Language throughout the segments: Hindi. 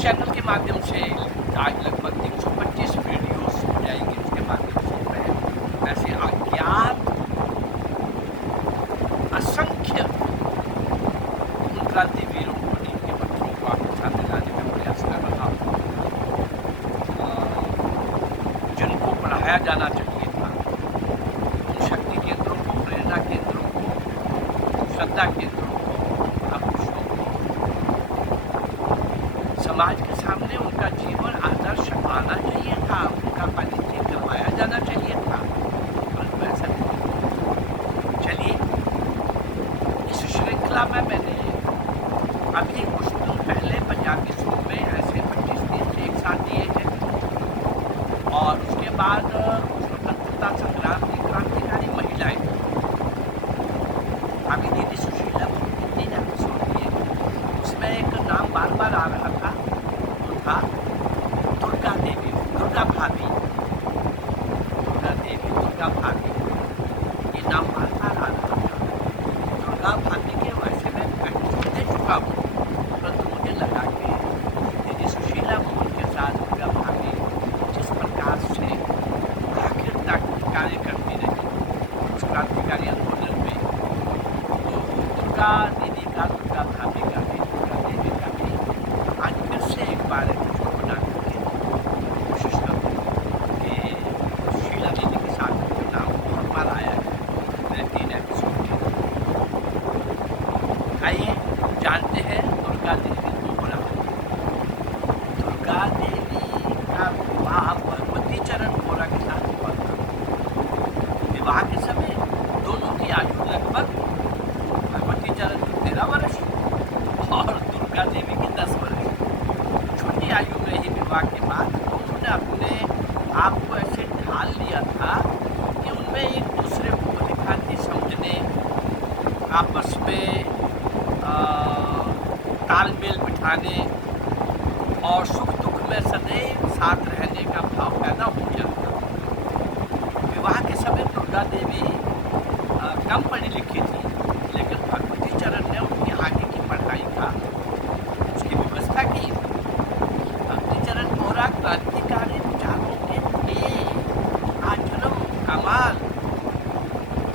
इस चैनल के माध्यम से आज लगभग 325 वीडियोस हो जाएंगे। उसके माध्यम से मैं ऐसे अज्ञात असंख्य उन क्रांतिवीरों को, नीति पत्रों को आपके सामने लाने का प्रयास कर रहा हूँ, जिनको पढ़ाया जाना चाहिए था। उन शक्ति केंद्रों को, प्रेरणा केंद्रों को, श्रद्धा केंद्रों को, महापुरुषों को समाज के सामने उनका जीवन आदर्श आना चाहिए था, उनका परिचय करवाया जाना चाहिए था, परंतु ऐसा नहीं। चलिए, इस श्रृंखला में मैंने अभी कुछ दिन पहले पंजाबी शो में ऐसे 25 दिन एक साथ दिए हैं, और उसके बाद स्वतंत्रता संग्राम की क्रांतिकारी महिलाएं, अभी दीदी सुशीला को 3 एपिसोड दिए। उसमें एक नाम बार बार आ रहा था, वो था दुर्गा देवी, दुर्गा भाभी, दुर्गा देवी, दुर्गा भाभी, ये नाम बार बार आ रहा था। दुर्गा भाभी के वैसे मैं एपिसोड दे चुका हूँ, परंतु मुझे लगा कि दीदी सुशीला मोहन के साथ दुर्गा भाभी जिस प्रकार से आखिर तक कार्य करती रही उस क्रांतिकारी आंदोलन में, तो दुर्गा दीदी का, दुर्गा भाभी का भी, दुर्गा देवी का भी आज फिर से एक बार एपिसोड बनाने की कोशिश करूँ कि शीला दीदी के साथ जो नाम बहुत बार आया है मेरे 3 एपिसोड के। आइए जानते हैं दुर्गा देवी को बना। दुर्गा देवी का विवाह भगवती चरण बोरा के साथ हुआ था। विवाह के समय दोनों की आयु लगभग, भगवती चरण की 13 वर्ष और दुर्गा देवी की 10 वर्ष। छोटी आयु में ही विवाह के बाद उन्होंने अपने आप को ऐसे ढाल लिया था कि उनमें एक दूसरे को भली समझने, आपस में तालमेल बिठाने और सुख दुख में सदैव साथ रहने का भाव पैदा हो जाता। विवाह के समय दुर्गा देवी कम पढ़ी लिखी थी, लेकिन भगवती चरण ने उनकी आगे की पढ़ाई का उसकी व्यवस्था की। भगवती चरण बोरा क्रांतिकारी विचारों के थे, आचरण कमाल।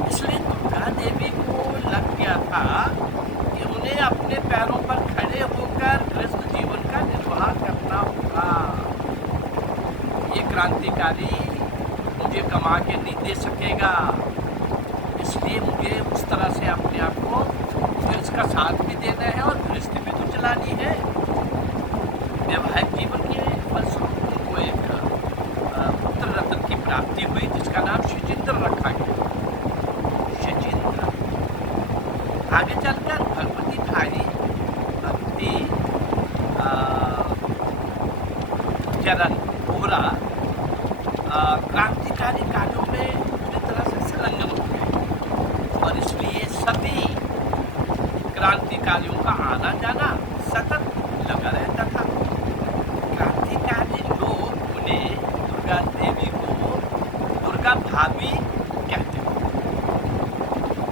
इसलिए दुर्गा देवी को लग गया था कि उन्हें अपने पैरों पर खड़े होकर गृहस्थ जीवन का निर्वाह करना होगा। ये क्रांतिकारी मुझे कमा के नहीं दे सकेगा, इसलिए मुझे उस तरह से अपने आप को, मुझे इसका साथ भी देना है और गृहस्थी भी तो चलानी है। वैवाहिक जीवन के फलस्वरूप उनको एक पुत्र रत्न की प्राप्ति हुई, जिसका नाम शचीन्द्र रखा गया। शचीन्द्र आगे चलकर भगवती भाई, भगवती चरण बोरा क्रांतिकारी कार्यों में पूरी तरह से संलग्न हो गए, और इसलिए सभी क्रांतिकारियों का आना जाना सतत लगा रहता था। क्रांतिकारी लोग उन्हें, दुर्गा देवी को, दुर्गा भाभी कहते थे।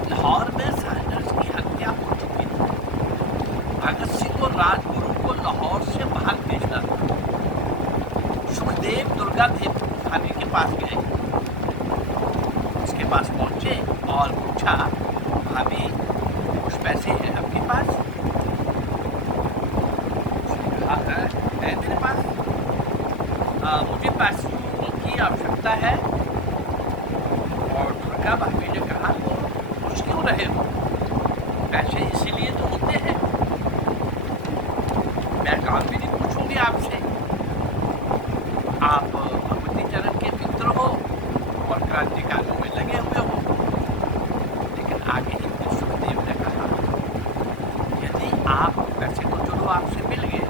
लाहौर में सैंडर्स की हत्या हो चुकी थी। भगत सिंह को, राजगुरु को लाहौर से बाहर भेजना था। सुखदेव दुर्गा देवी भाभी के पास गए, उसके पास पहुंचे और पूछा, भाभी कुछ पैसे हैं आपके पास? उसने कहा है मेरे पास, मुझे पैसों की आवश्यकता है। और दुर्गा भाभी ने कहा, तो पूछ क्यों रहे हो? पैसे इसीलिए तो होते हैं, मैं काम भी नहीं पूछूंगी आपसे। आप भगवती चरण के मित्र हो और क्रांतिकारियों में लगे हुए हो। लेकिन आगे ही सुखदेव ने कहा, यदि आप पैसे तो चलो आपसे मिल गए,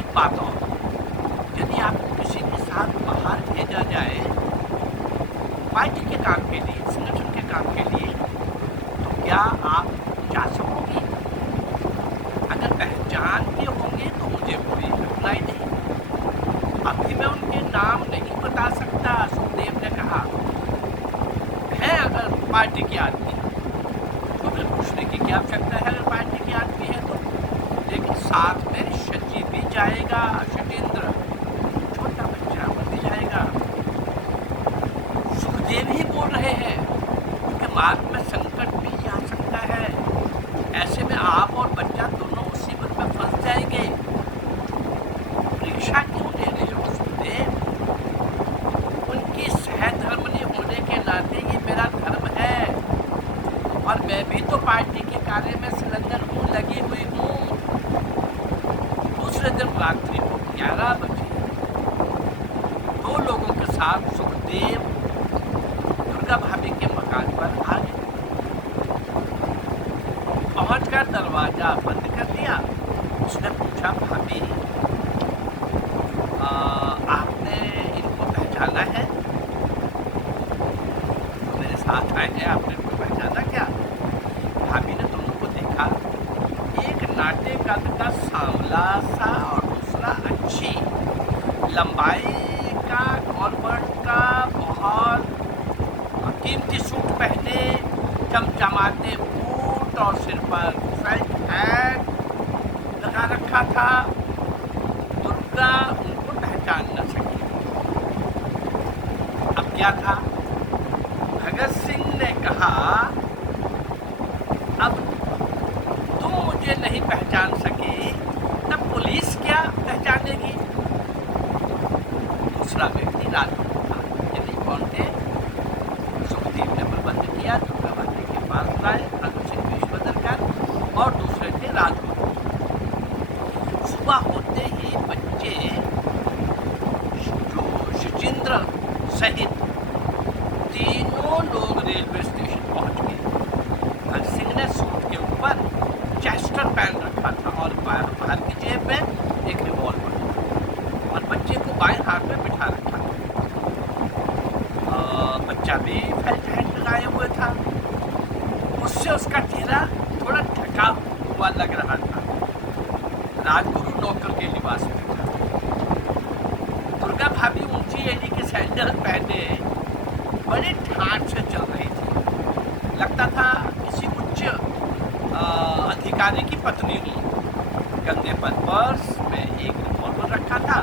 एक बात और, यदि आपको किसी के साथ बाहर भेजा जाए पार्टी के काम के लिए, संगठन के काम के लिए, तो क्या आप जा सकोगी? अगर पहचानते होंगे तो मुझे कोई अप्लाई नहीं। अभी मैं उनके नाम नहीं बता सकता, सुखदेव ने कहा। है अगर पार्टी के आदमी तो फिर पूछने की क्या आवश्यकता है, अगर पार्टी के आदमी है तो। लेकिन साथ में शची भी जाएगा शचेंद्र, छोटा बच्चा बन जाएगा। सुखदेव ही बोल रहे हैं कि मार्ग में संकट भी आ सकता है, ऐसे में आप और बच्चा दोनों मुसीबत में फंस जाएंगे। परीक्षा क्यों ले रहे हो सुखदेव? उनकी सहधर्मिणी होने के नाते ये मेरा धर्म है, और मैं भी तो पार्टी के कार्य में संलग्न हूँ, लगी हुई हूँ। दूसरे दिन रात्रि को 11 बजे 2 लोगों के साथ सुखदेव दुर्गा भाभी के मकान पर आ गए। पहुंचकर दरवाजा बंद कर दिया। उसने पूछा, भाभी आपने इनको पहचाना है? मेरे साथ आए हैं, आपने इनको पहचाना क्या? भाभी ने दोनों को देखा। एक नाटे कद का सांवला सा और दूसरा अच्छी लंबाई का कॉलवर्ट का बहुत कीमती सूट पहने, चमचमाते बूट और सिर पर फेल्ट हैट लगा रखा था। दुर्गा उनको पहचान न सकी। अब क्या था? भगत सिंह ने कहा, अब तुम मुझे नहीं पहचान सके तब पुलिस क्या पहचानेगी? दूसरा व्यक्ति राजगुरु था। यदि कौन थे? सुखदेव ने प्रबंध किया, दुर्गा भाभी के पास लाए, भगत सिंह वेश बदलकर, और दूसरे थे राजगुरु। सुबह होते ही बच्चे जो शचेंद्र सहित तीनों लोग रेलवे स्टेशन पहुंच गए। भगत सिंह ने सूट के ऊपर चेस्टर पहन रखा था और बाहर की जेब में एक रिवॉल्वर, और बच्चे को बाएं हाथ में बिठा रखा था। बच्चा भी फेल्ट हैट लगाए हुए था। उससे उसका चेहरा थोड़ा थका हुआ लग रहा था। राजगुरु नौकर के लिबास में था। दुर्गा भाभी ऊंची एड़ी के सैंडल पहने बड़े ठाठ से चल रही थी। लगता था किसी उच्च अधिकारी की पत्नी हो। कंधे पर पर्स में एक रिवॉल्वर रखा था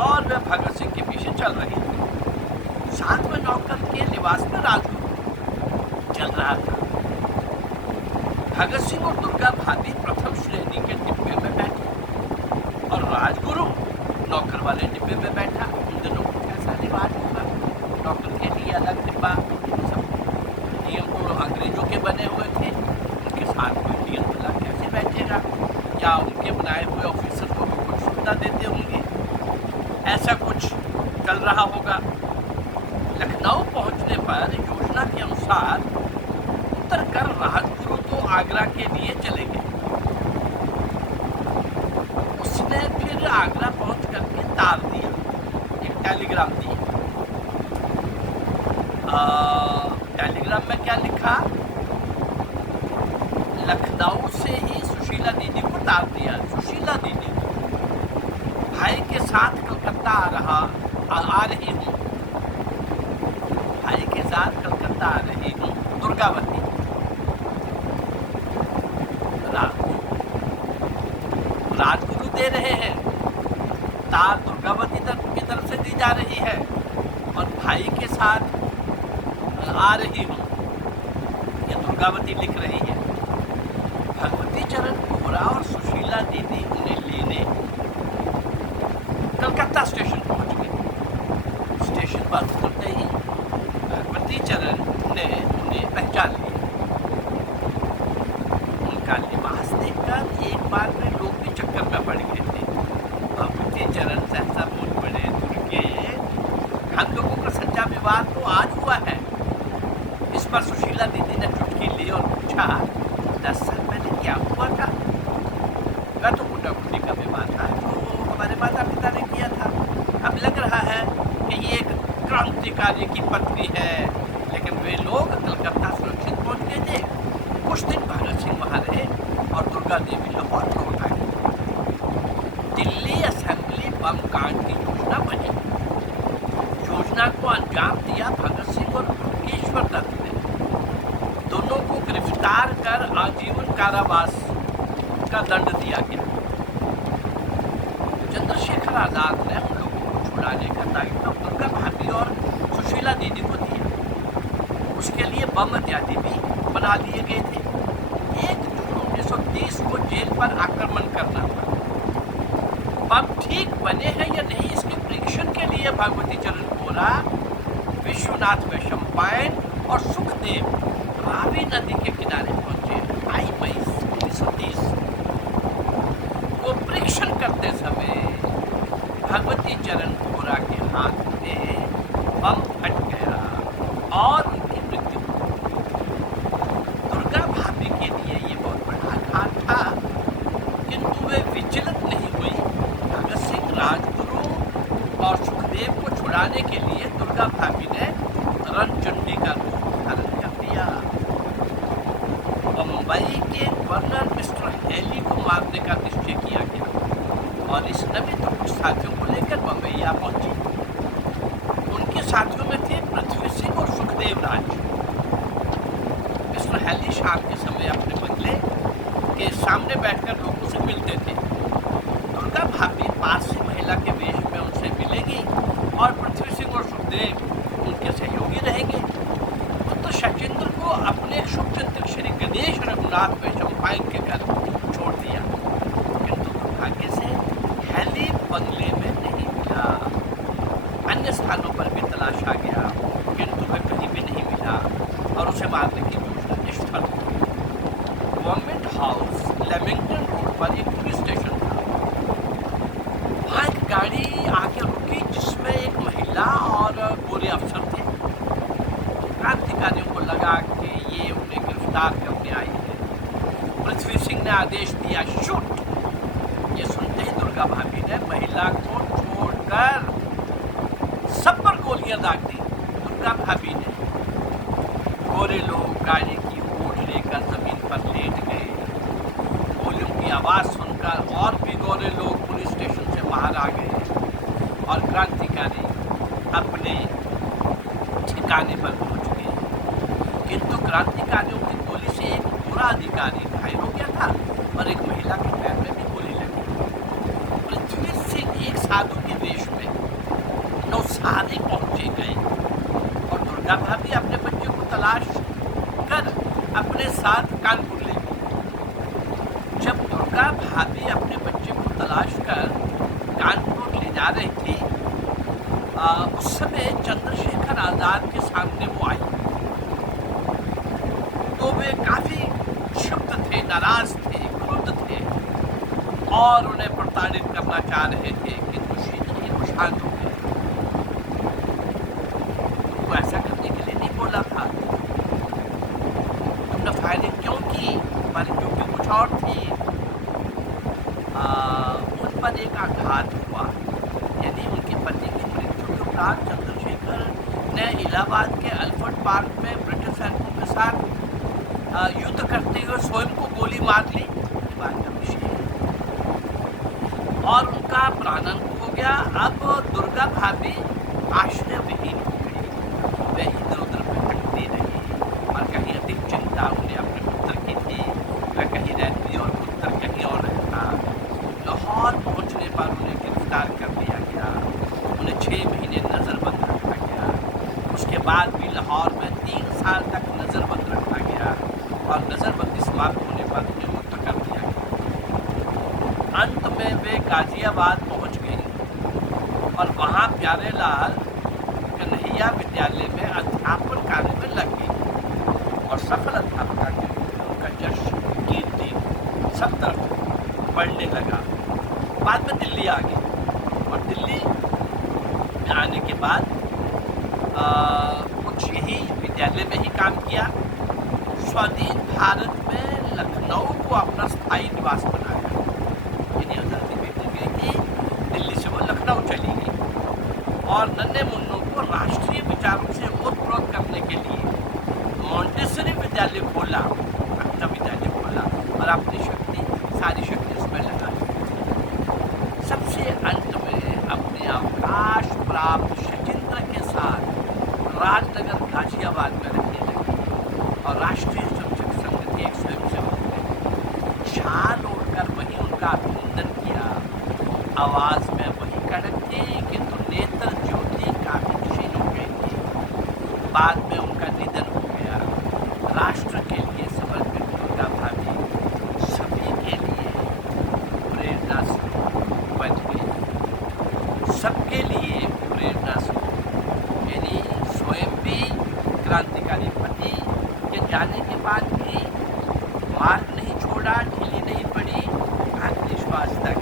और वह भगत सिंह के पीछे चल रही थी। साथ में नौकर के लिबास में राजगुरु चल रहा था। भगत सिंह और दुर्गा भाभी प्रथम श्रेणी के डिब्बे में बैठे और राजगुरु नौकर वाले डिब्बे में बैठा। उन दोनों को कैसा रिवाज होगा? नौकर के लिए अलग डिब्बा, सब नियम तो अंग्रेजों के बने हुए थे। उनके साथ कोई इंडियन वाला कैसे बैठेगा? या उनके बनाए हुए ऑफिसर को भी कुछ सुविधा देते होंगे? ऐसा कुछ चल रहा होगा। लखनऊ पहुंचने पर योजना के अनुसार उतर कर राजगुरु तो आगरा के लिए चले गए। उसने फिर आगरा पहुंच करके तार दिया, एक टेलीग्राम दिया। टेलीग्राम में क्या लिखा? लखनऊ से ही सुशीला दीदी को तार दिया। सुशीला दीदी, भाई के साथ कलकत्ता आ रही हूँ। भाई के साथ कलकत्ता आ रही हूँ। दुर्गावती। राजगुरु दे रहे हैं। तार दुर्गावती की तरफ से दी जा रही है और भाई के साथ आ रही हूँ, ये दुर्गावती लिख रही है। भगवती चरण कोहरा और सुशीला दीदी उन्हें लेने कलकत्ता स्टेशन पहुंच गए। स्टेशन पर उतरते ही भगवती चरण ने उन्हें पहचान लिया। उनका लिबास देखकर एक बार में लोग भी चक्कर में पड़ गए थे। भगवती चरण सहसा बोल पड़े, दुर्गे, हम लोगों का सच्चा विवाह तो आज हुआ है। इस पर सुशीला दीदी ने चुटकी ली और पूछा, 10 साल पहले क्या हुआ था? वह तो गुड्डा गुड्डी का विवाह था जो हमारे माता पिता ने किया था। अब लग रहा है कि ये एक क्रांतिकारी की पत्नी है, लेकिन वे लोग कलकत्ता सुरक्षित पहुंच गए थे। कुछ दिन भगत सिंह वहां रहे और दुर्गा देवी लाहौर लौट आई। दिल्ली असेंबली बम कांड की योजना बनी। योजना को अंजाम दिया भगत सिंह और मुकेश्वर दत्त ने। दोनों को गिरफ्तार कर आजीवन कारावास का दंड दिया गया। चंद्रशेखर आजाद ने उन लोगों को छुड़ाने का दायित्व दुर्गा भाभी और सुशीला दीदी को दिया। उसके लिए बम इत्यादि भी बना लिए गए थे। 1 जून 1930 को जेल पर आक्रमण करना था। बम ठीक बने हैं या नहीं, इसके परीक्षण के लिए भगवती चरण बोरा, विश्वनाथ वैशंपायन और सुखदेव रावी नदी के किनारे पहुंचे 22 मई 1930 को। परीक्षण करते समय भगवती चरण बोरा के हाथ में बम फट गया और उनकी मृत्यु हो गई। दुर्गा भाभी के लिए ये बहुत बड़ा आघात था, किंतु वे विचलित नहीं हुई। भगत सिंह, राजगुरु और सुखदेव को छुड़ाने के लिए दुर्गा भाभी ने रणचंडी का रूप धारण कर दिया। मुंबई के गवर्नर मिस्टर हेली को मारने का निश्चय किया गया और इस नवी तो कुछ साथियों को लेकर बम्बईया पहुंची। उनके साथियों में थे पृथ्वी सिंह और सुखदेव राज। मिस्टर हेली शाम के समय अपने बंगले के सामने बैठकर लोगों से मिलते थे। दुर्गा भाभी पारसी महिला के वेश में उनसे मिलेगी और पृथ्वी सिंह और सुखदेव उनके सहयोगी रहेंगे। पुत्र शचेंद्र को अपने शुभचिंतक श्री गणेश रघुनाथ वैशंपायन के घर छोड़ दिया, किंतु दुर्भाग्य से हेली बंगले में नहीं मिला। अन्य स्थानों पर भी तलाशा गया, किंतु वह कहीं भी नहीं मिला और उसे मारने की योजना निष्फल हो गई। गवर्नमेंट हाउस लेमिंगटन रोड पर एक पुलिस स्टेशन था। वहाँ एक गाड़ी आके रुकी जिसमें एक महिला और गोरे अफसर थे। क्रांतिकारियों को लगा कि ये उन्हें गिरफ्तार करने आई है। पृथ्वी सिंह ने आदेश दिया, शूट। ये सुनते ही दुर्गा भाभी ने महिला को छोड़कर सब पर गोलियां दाग दी। दुर्गा भाभी ने गोरे लोग गाड़ी की ओट लेकर जमीन पर लेट गए। गोलियों की आवाज सुनकर और भी गोरे लोग पुलिस स्टेशन से बाहर आ गए और क्रांतिकारी अपने ठिकाने पर पहुंच गए। किंतु क्रांतिकारियों की गोली से एक गोरा अधिकारी घायल हो गया था और एक महिला के पैर में भी गोली लगी। पृथ्वी सिंह एक साधु के वेश में नौसारी पहुंचे गए और दुर्गा भाभी अपने बच्चे को तलाश कर अपने साथ कानपुर ले गई। जब दुर्गा भाभी अपने बच्चे को तलाश कर कानपुर ले जा रही थी, उस समय चंद्रशेखर आजाद के सामने वो आई। तो वे काफी क्षुब्ध थे, नाराज थे, क्रुद्ध थे और उन्हें प्रताड़ित करना चाह रहे थे, किंतु शीघ्र ही वो शांत हो गए। तुमको ऐसा करने के लिए नहीं बोला था, तुमने फायरिंग क्यों की, तुम्हारी ड्यूटी कुछ और थी। उन पर एक आघात हुआ, यानी उनके पति की मृत्यु के उपरांत चंद्रशेखर ने इलाहाबाद के अल्फ्रेड पार्क में ब्रिटिश सैनिकों के साथ युद्ध करते हुए स्वयं को गोली मार ली। बात का विषय और उनका प्राणांत हो गया। अब दुर्गा भाभी आश्रय विहीन हो गई। वे इधर उधर भटकती रही और कहीं अधिक चिंता उन्हें अपने पुत्र की थी। वह कहीं रहती और पुत्र कहीं और रहता। लाहौर पहुंचने पर उन्हें गिरफ्तार कर लिया गया। उन्हें 6 महीने नजरबंद रखा गया। उसके बाद भी लाहौर में 3 साल तक नजरबंद रखा गया और नजरबंदी समाप्त होने पर उन्हें मुक्त कर दिया गया। अंत में वे गाजियाबाद पहुंच गई और वहां प्यारेलाल कन्हैया विद्यालय में अध्यापन कार्य में लग गई और सफल अध्यापका के रूप में उनका यश कीर्ति सब तरफ बढ़ने लगा। बाद में दिल्ली आ गई और दिल्ली में आने के बाद कुछ यही विद्यालय में ही काम किया। स्वाधीन भारत में लखनऊ को अपना स्थायी निवास बनाया। यानी आज़ादी में मिल गई थी, दिल्ली से वो लखनऊ चली गई और नन्हे मुन्नों को राष्ट्रीय विचारों से ओतप्रोत करने के लिए मॉन्टेसरी विद्यालय खोला, अपना विद्यालय खोला और अपनी शक्ति, सारी शक्ति उसमें लगा। सबसे अंत में अपने अवकाश प्राप्त शचेंद्र के साथ राजनगर गाजियाबाद में रहने लगे और राष्ट्रीय स्वयंसेवक संघ के एक स्वयंसेवक ने शाल ओढ़कर वहीं उनका अभिनंदन किया। आवाज में वही थी किंतु नेत्र ज्योति काफी क्षीण हो गई थी। बाद में उनका निधन हो गया। राष्ट्र के लिए समर्पित दुर्गा भाभी सभी के लिए प्रेरणा बन गई, सबके लिए प्रेरणा स्रोत। यानी स्वयं भी क्रांतिकारी पति के जाने के बाद भी मार्ग नहीं छोड़ा, ढीली नहीं पड़ी, आखिरी श्वास तक,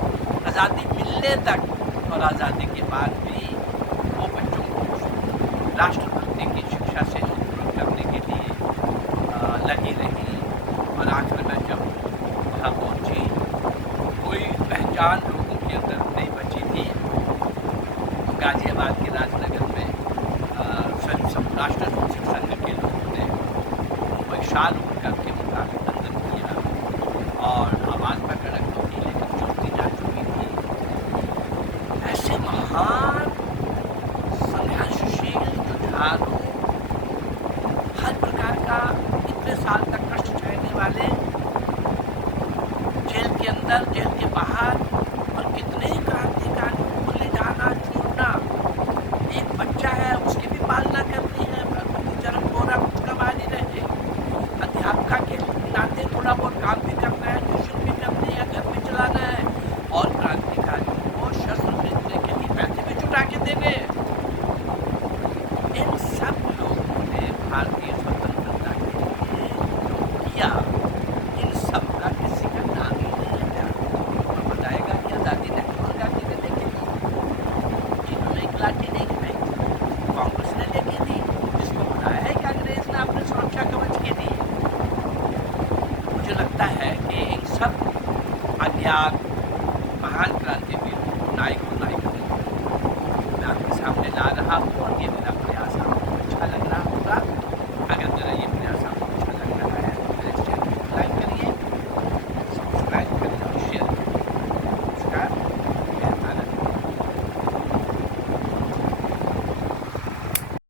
आज़ादी मिलने तक और आज़ादी के बाद भी वो बच्चों को राष्ट्रभक्ति की शिक्षा से जागरूक करने के लिए लगी रही। और आखिर में जब वहाँ पहुँची, कोई पहचान लोगों के अंदर नहीं बची थी। गाजियाबाद के राजनगर में राष्ट्र शिक्षक संघ के लोगों ने उनको एक शाल ओढ़ करके उनका अभिनंदन किया और आवाज में कड़क होगी, लेकिन ज्योति जा चुकी थी। ऐसे महान संघर्षशील जुझारू, हर प्रकार का इतने साल तक कष्ट सहने वाले, जेल के अंदर, जेल के बाहर, और कितने ही क्रांतिकारियों को ले जाना छोड़ना। एक बच्चा है, उसकी भी पालना करनी है, चरम कोरा टुकड़ाबाजी रहे, अध्यापका के नाते थोड़ा बहुत काम भी करना है, ट्यूशन भी करनी है, घर भी चलाना है, और क्रांतिकारियों को शस्त्र खरीदने के लिए पैसे भी जुटा के देने। इन सब लोगों ने भारतीय स्वतंत्रता के लिए जो किया, इन सब का किसी का नाम ही नहीं लिया। और बताएगा कि आज़ादी नेहरू गांधी ने लेके दी, जिन्होंने एक लाठी नहीं गिराई, कांग्रेस ने लेके दी, जिसको बताया है कि अंग्रेज ने अपने सुरक्षा कवच के दिए। मुझे लगता है कि इन सब अज्ञात महान क्रांतिवीर नायकों नायिका मैं आपके सामने ला रहा हूँ, और ये मेरा